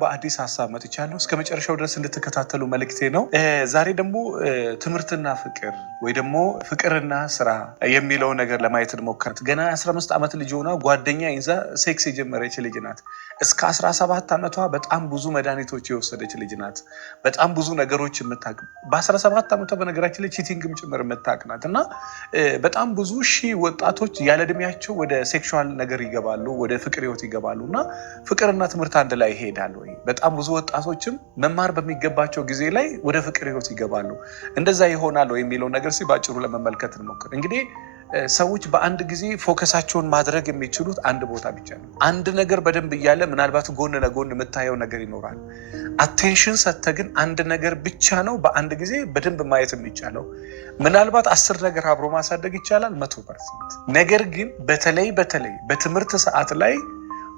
በአዲስ ሀሳብ መጥቻለሁ። እስከ መጨረሻው ድረስ እንድትከታተሉ መልእክቴ ነው። ዛሬ ደግሞ ትምህርትና ፍቅር ወይ ደግሞ ፍቅርና ስራ የሚለው ነገር ለማየት እንሞክራለን። ገና 15 ዓመት ልጅ ሆና ጓደኛ ይዛ ሴክስ የጀመረች ልጅ ናት። እስከ 17 ዓመቷ በጣም ብዙ መድኃኒቶች የወሰደች ልጅ ናት። በጣም ብዙ ነገሮች የምታውቅ በ17 ዓመቷ በነገራችን ላይ ቺቲንግም ጭምር የምታውቅ ናት እና በጣም ብዙ ሺህ ወጣቶች ያለ እድሜያቸው ወደ ሴክሹዋል ነገር ይገባሉ፣ ወደ ፍቅር ህይወት ይገባሉ እና ፍቅርና ትምህርት አንድ ላይ ይሄዳሉ። በጣም ብዙ ወጣቶችም መማር በሚገባቸው ጊዜ ላይ ወደ ፍቅር ህይወት ይገባሉ። እንደዛ ይሆናል የሚለው ነገር ባጭሩ ለመመልከት እንሞክር። እንግዲህ ሰዎች በአንድ ጊዜ ፎከሳቸውን ማድረግ የሚችሉት አንድ ቦታ ብቻ ነው። አንድ ነገር በደንብ እያለ ምናልባት ጎን ለጎን የምታየው ነገር ይኖራል። አቴንሽን ሰጥተ ግን አንድ ነገር ብቻ ነው በአንድ ጊዜ በደንብ ማየት የሚቻለው። ምናልባት 10 ነገር አብሮ ማሳደግ ይቻላል 100%። ነገር ግን በተለይ በትምህርት ሰዓት ላይ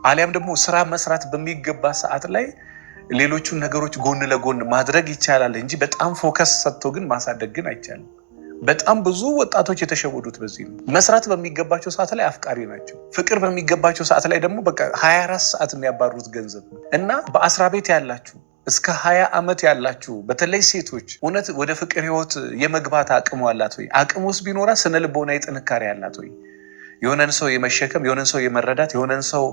አሊያም ደግሞ ስራ መስራት በሚገባ ሰዓት ላይ ሌሎቹን ነገሮች ጎን ለጎን ማድረግ ይቻላል እንጂ በጣም ፎከስ ሰጥቶ ግን ማሳደግ ግን አይቻልም። በጣም ብዙ ወጣቶች የተሸወዱት በዚህ ነው። መስራት በሚገባቸው ሰዓት ላይ አፍቃሪ ናቸው። ፍቅር በሚገባቸው ሰዓት ላይ ደግሞ በቃ 24 ሰዓት የሚያባሩት ገንዘብ ነው እና በአስራ ቤት ያላችሁ እስከ 20 ዓመት ያላችሁ በተለይ ሴቶች እውነት ወደ ፍቅር ህይወት የመግባት አቅሙ አላት ወይ? አቅሙስ ቢኖራ ስነ ልቦናዊ ጥንካሬ አላት ወይ? የሆነን ሰው የመሸከም፣ የሆነን ሰው የመረዳት፣ የሆነን ሰው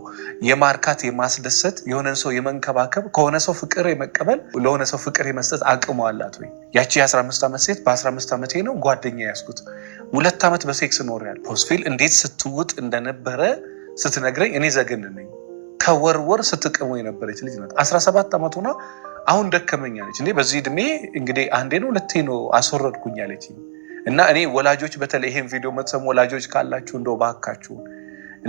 የማርካት የማስደሰት፣ የሆነን ሰው የመንከባከብ፣ ከሆነ ሰው ፍቅር የመቀበል፣ ለሆነ ሰው ፍቅር የመስጠት አቅሙ አላት ወይ? ያቺ የ15 ዓመት ሴት በ15 ዓመቴ ነው ጓደኛ ያስኩት 2 ዓመት በሴክስ ኖሬያል ሆስፒታል እንዴት ስትውጥ እንደነበረ ስትነግረኝ እኔ ዘግን ነኝ። ከወርወር ስትቅሙ የነበረች ልጅ ናት። 17 ዓመት ሆና አሁን ደከመኝ አለች። እንዴ በዚህ እድሜ እንግዲህ አንዴ ነው 2 ነው አስወረድኩኝ አለች። እና እኔ ወላጆች በተለይ ይሄን ቪዲዮ የምትሰሙ ወላጆች ካላችሁ እንደው ባካችሁ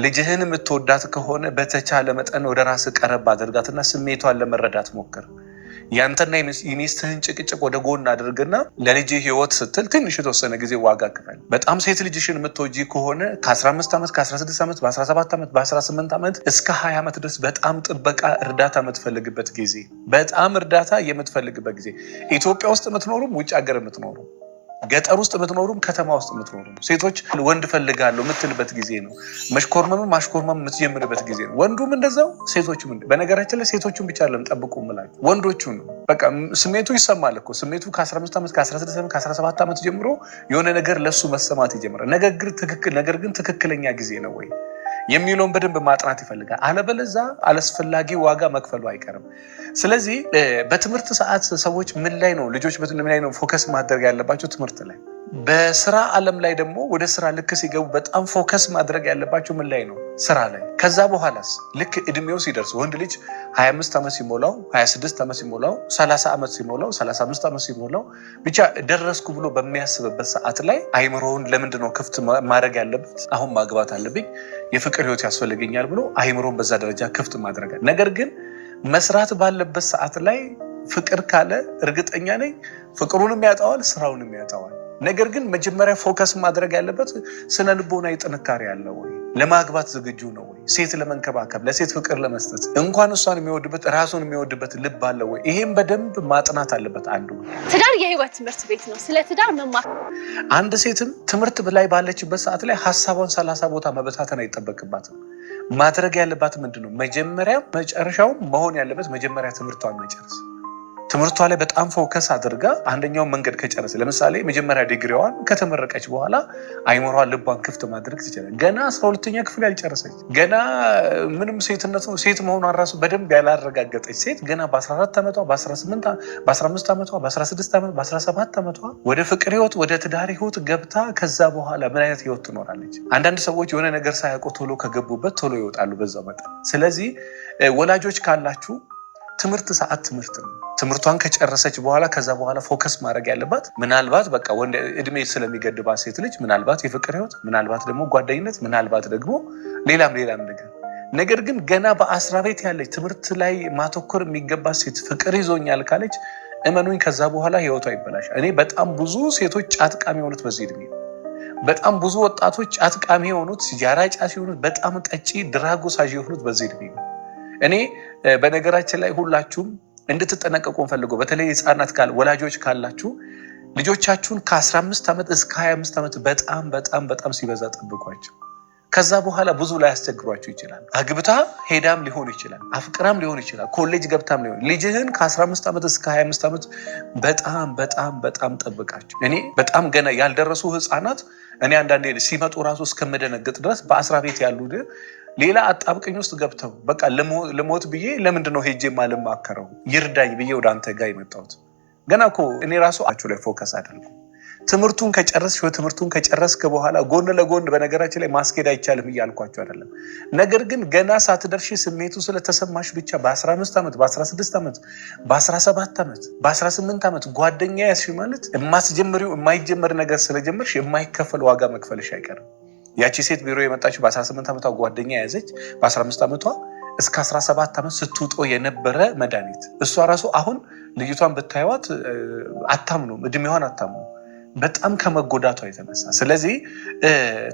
ልጅህን የምትወዳት ከሆነ በተቻለ መጠን ወደ ራስ ቀረብ አድርጋትና ስሜቷን ለመረዳት ሞክር። ያንተና የሚስትህን ጭቅጭቅ ወደ ጎን አድርግና ለልጅ ህይወት ስትል ትንሽ የተወሰነ ጊዜ ዋጋ ክፈል። በጣም ሴት ልጅሽን የምትወጂ ከሆነ ከ15 ዓመት ከ16 ዓመት በ17 ዓመት በ18 ዓመት እስከ 20 ዓመት ድረስ በጣም ጥበቃ እርዳታ የምትፈልግበት ጊዜ፣ በጣም እርዳታ የምትፈልግበት ጊዜ። ኢትዮጵያ ውስጥ የምትኖሩም ውጭ ሀገር የምትኖሩም ገጠር ውስጥ የምትኖሩም ከተማ ውስጥ የምትኖሩም ሴቶች ወንድ ፈልጋለሁ የምትልበት ጊዜ ነው። መሽኮርመም ማሽኮርመም የምትጀምርበት ጊዜ ነው። ወንዱም እንደዛው ሴቶችም በነገራችን ላይ ሴቶቹን ብቻ ለምጠብቁ ምላችሁ ወንዶቹን በቃ ስሜቱ ይሰማል እኮ ስሜቱ ከ15 ዓመት ከ16 ዓመት ከ17 ዓመት ጀምሮ የሆነ ነገር ለሱ መሰማት ይጀምራል። ነገር ግን ትክክለኛ ጊዜ ነው ወይ የሚለውን በደንብ ማጥናት ይፈልጋል። አለበለዛ አላስፈላጊ ዋጋ መክፈሉ አይቀርም። ስለዚህ በትምህርት ሰዓት ሰዎች ምን ላይ ነው ልጆች ምን ላይ ነው ፎከስ ማድረግ ያለባቸው? ትምህርት ላይ። በስራ ዓለም ላይ ደግሞ ወደ ስራ ልክ ሲገቡ በጣም ፎከስ ማድረግ ያለባቸው ምን ላይ ነው? ስራ ላይ። ከዛ በኋላስ ልክ እድሜው ሲደርስ ወንድ ልጅ 25 ዓመት ሲሞላው፣ 26 ዓመት ሲሞላው፣ 30 ዓመት ሲሞላው፣ 35 ዓመት ሲሞላው ብቻ ደረስኩ ብሎ በሚያስብበት ሰዓት ላይ አይምሮውን ለምንድን ነው ክፍት ማድረግ ያለበት? አሁን ማግባት አለብኝ፣ የፍቅር ህይወት ያስፈልገኛል ብሎ አይምሮውን በዛ ደረጃ ክፍት ማድረግ። ነገር ግን መስራት ባለበት ሰዓት ላይ ፍቅር ካለ እርግጠኛ ነኝ ፍቅሩንም ያጣዋል፣ ስራውንም ያጣዋል። ነገር ግን መጀመሪያ ፎከስ ማድረግ ያለበት ስነ ልቦናዊ ጥንካሬ አለው ወይ? ለማግባት ዝግጁ ነው ወይ? ሴት ለመንከባከብ፣ ለሴት ፍቅር ለመስጠት እንኳን እሷን የሚወድበት ራሱን የሚወድበት ልብ አለው ወይ? ይሄም በደንብ ማጥናት አለበት። አንዱ ትዳር የህይወት ትምህርት ቤት ነው። ስለ ትዳር መማር አንድ ሴትም ትምህርት ላይ ባለችበት ሰዓት ላይ ሀሳቧን 30 ቦታ መበታተን አይጠበቅባትም። ማድረግ ያለባት ምንድነው? መጀመሪያ መጨረሻውም መሆን ያለበት መጀመሪያ ትምህርቷን መጨረስ። ትምህርቷ ላይ በጣም ፎከስ አድርጋ አንደኛውን መንገድ ከጨረሰ ለምሳሌ መጀመሪያ ዲግሪዋን ከተመረቀች በኋላ አይምሯን ልቧን ክፍት ማድረግ ትችላለች። ገና 12ኛ ክፍል ያልጨረሰች ገና ምንም ሴት መሆኗን ራሱ በደንብ ያላረጋገጠች ሴት ገና በ14 ዓመቷ በ15 ዓመቷ በ16 ዓመት በ17 ዓመቷ ወደ ፍቅር ህይወት ወደ ትዳር ህይወት ገብታ ከዛ በኋላ ምን አይነት ህይወት ትኖራለች? አንዳንድ ሰዎች የሆነ ነገር ሳያውቁ ቶሎ ከገቡበት ቶሎ ይወጣሉ በዛው መጠን። ስለዚህ ወላጆች ካላችሁ ትምህርት ሰዓት ትምህርት ነው። ትምህርቷን ከጨረሰች በኋላ ከዛ በኋላ ፎከስ ማድረግ ያለባት ምናልባት በቃ ወንድ እድሜ ስለሚገድባት ሴት ልጅ ምናልባት የፍቅር ህይወት፣ ምናልባት ደግሞ ጓደኝነት፣ ምናልባት ደግሞ ሌላም ነገር ግን ገና በአስራ ቤት ያለች ትምህርት ላይ ማተኮር የሚገባት ሴት ፍቅር ይዞኛል ካለች እመኑኝ ከዛ በኋላ ህይወቷ ይበላሻል። እኔ በጣም ብዙ ሴቶች ጫት ቃሚ የሆኑት በዚህ እድሜ፣ በጣም ብዙ ወጣቶች ጫት ቃሚ የሆኑት ሲጃራ ጫስ የሆኑት በጣም ጠጪ ድራግ ወሳጅ የሆኑት በዚህ እድሜ ነው። እኔ በነገራችን ላይ ሁላችሁም እንድትጠነቀቁ ፈልገው በተለይ ህፃናት ወላጆች ካላችሁ ልጆቻችሁን ከ15 ዓመት እስከ 25 ዓመት በጣም ሲበዛ ጠብቋቸው። ከዛ በኋላ ብዙ ላይ ያስቸግሯችሁ ይችላል። አግብታ ሄዳም ሊሆን ይችላል፣ አፍቅራም ሊሆን ይችላል፣ ኮሌጅ ገብታም ሊሆን ልጅህን ከ15 ዓመት እስከ 25 ዓመት በጣም በጣም በጣም ጠብቃቸው። እኔ በጣም ገና ያልደረሱ ህፃናት እኔ አንዳንዴ ሲመጡ ራሱ እስከምደነግጥ ድረስ በአስራ ቤት ያሉ ሌላ አጣብቀኝ ውስጥ ገብተው በቃ ልሞት ብዬ ለምንድነው ሄጄ ማልማከረው ይርዳኝ ብዬ ወደ አንተ ጋር የመጣሁት። ገና እኮ እኔ ራሱ አችሁ ላይ ፎከስ አድርጉ። ትምህርቱን ከጨረስክ በኋላ ጎን ለጎን በነገራችን ላይ ማስኬድ አይቻልም እያልኳቸው አይደለም። ነገር ግን ገና ሳትደርሺ ስሜቱ ስለተሰማሽ ብቻ በ15 ዓመት በ16 ዓመት በ17 ዓመት በ18 ዓመት ጓደኛ ያስሽ ማለት የማይጀመር ነገር ስለጀመርሽ የማይከፈል ዋጋ መክፈልሽ አይቀርም። ያቺ ሴት ቢሮ የመጣችው በ18 ዓመቷ ጓደኛ ያዘች፣ በ15 ዓመቷ እስከ 17 ዓመት ስትውጦ የነበረ መድኃኒት እሷ ራሱ አሁን ልጅቷን ብታይዋት አታምኑም፣ እድሜዋን አታምኑም በጣም ከመጎዳቷ የተነሳ። ስለዚህ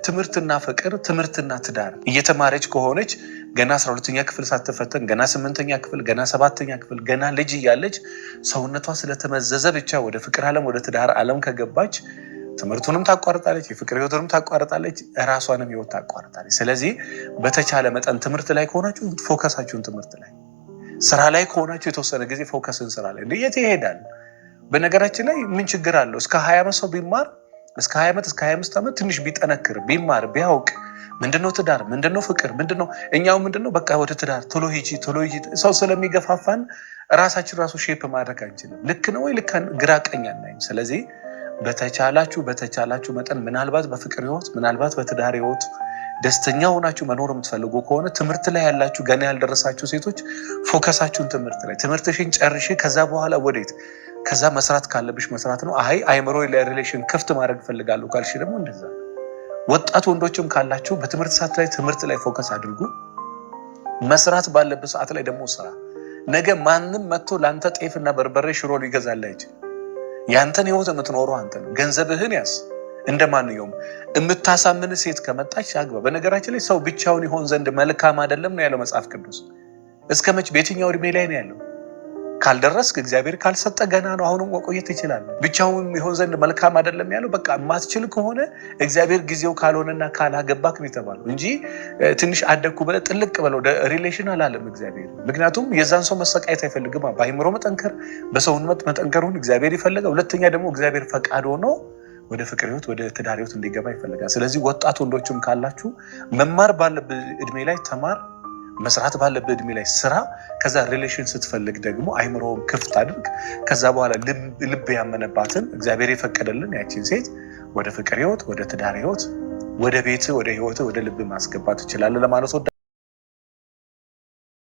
ትምህርትና ፍቅር ትምህርትና ትዳር እየተማረች ከሆነች ገና 12ኛ ክፍል ሳትፈተን ገና 8ኛ ክፍል ገና 7ኛ ክፍል ገና ልጅ እያለች ሰውነቷ ስለተመዘዘ ብቻ ወደ ፍቅር ዓለም ወደ ትዳር ዓለም ከገባች ትምህርቱንም ታቋርጣለች፣ የፍቅር ህይወቱንም ታቋርጣለች፣ ራሷንም ህይወት ታቋርጣለች። ስለዚህ በተቻለ መጠን ትምህርት ላይ ከሆናችሁ ፎከሳችሁን ትምህርት ላይ፣ ስራ ላይ ከሆናችሁ የተወሰነ ጊዜ ፎከስን ስራ ላይ የት ይሄዳል? በነገራችን ላይ ምን ችግር አለው? እስከ 20 ዓመት ሰው ቢማር እስከ 20 ዓመት እስከ 25 ዓመት ትንሽ ቢጠነክር ቢማር ቢያውቅ ምንድነው ትዳር ምንድነው ፍቅር ምንድነው እኛው ምንድነው በቃ ወደ ትዳር ቶሎ ሂጂ ሰው ስለሚገፋፋን ራሳችን ራሱ ሼፕ ማድረግ አንችልም። ልክ ነው ወይ ልክ ግራ ቀኝ አናይም። ስለዚህ በተቻላችሁ መጠን ምናልባት በፍቅር ህይወት ምናልባት በትዳር ህይወት ደስተኛ ሆናችሁ መኖር የምትፈልጉ ከሆነ ትምህርት ላይ ያላችሁ ገና ያልደረሳችሁ ሴቶች ፎከሳችሁን ትምህርት ላይ ትምህርትሽን ጨርሼ ከዛ በኋላ ወዴት ከዛ መስራት ካለብሽ መስራት ነው። አይምሮ ለሪሌሽን ክፍት ማድረግ ፈልጋለሁ ካልሽ ደግሞ እንደዛ። ወጣት ወንዶችም ካላችሁ በትምህርት ሰዓት ላይ ትምህርት ላይ ፎከስ አድርጉ። መስራት ባለበት ሰዓት ላይ ደግሞ ስራ። ነገ ማንም መጥቶ ለአንተ ጤፍና በርበሬ ሽሮ ሊገዛልህ አይችልም። ያንተን ህይወት የምትኖረው አንተ ነው። ገንዘብህን ያዝ። እንደማንኛውም የምታሳምን ሴት ከመጣች አግባ። በነገራችን ላይ ሰው ብቻውን ይሆን ዘንድ መልካም አይደለም ነው ያለው መጽሐፍ ቅዱስ። እስከ መች በየትኛው እድሜ ላይ ነው ያለው? ካልደረስክ እግዚአብሔር ካልሰጠ ገና ነው። አሁንም መቆየት ይችላል። ብቻውን ይሆን ዘንድ መልካም አይደለም ያለው። በቃ ማትችል ከሆነ እግዚአብሔር ጊዜው ካልሆነና ካላገባክ ነው የተባለው እንጂ ትንሽ አደግኩ ብለህ ጥልቅ ብለው ሪሌሽን አላለም እግዚአብሔር። ምክንያቱም የዛን ሰው መሰቃየት አይፈልግም። በአይምሮ መጠንከር በሰውነት መጠንከሩን እግዚአብሔር ይፈልጋል። ሁለተኛ ደግሞ እግዚአብሔር ፈቃድ ሆኖ ወደ ፍቅር ህይወት ወደ ትዳር ህይወት እንዲገባ ይፈልጋል። ስለዚህ ወጣት ወንዶችም ካላችሁ መማር ባለብህ እድሜ ላይ ተማር፣ መስራት ባለብህ እድሜ ላይ ስራ። ከዛ ሪሌሽን ስትፈልግ ደግሞ አይምሮውን ክፍት አድርግ። ከዛ በኋላ ልብ ያመነባትን እግዚአብሔር የፈቀደልን ያቺን ሴት ወደ ፍቅር ህይወት ወደ ትዳር ህይወት ወደ ቤት ወደ ህይወት ወደ ልብ ማስገባት ትችላለህ ለማለት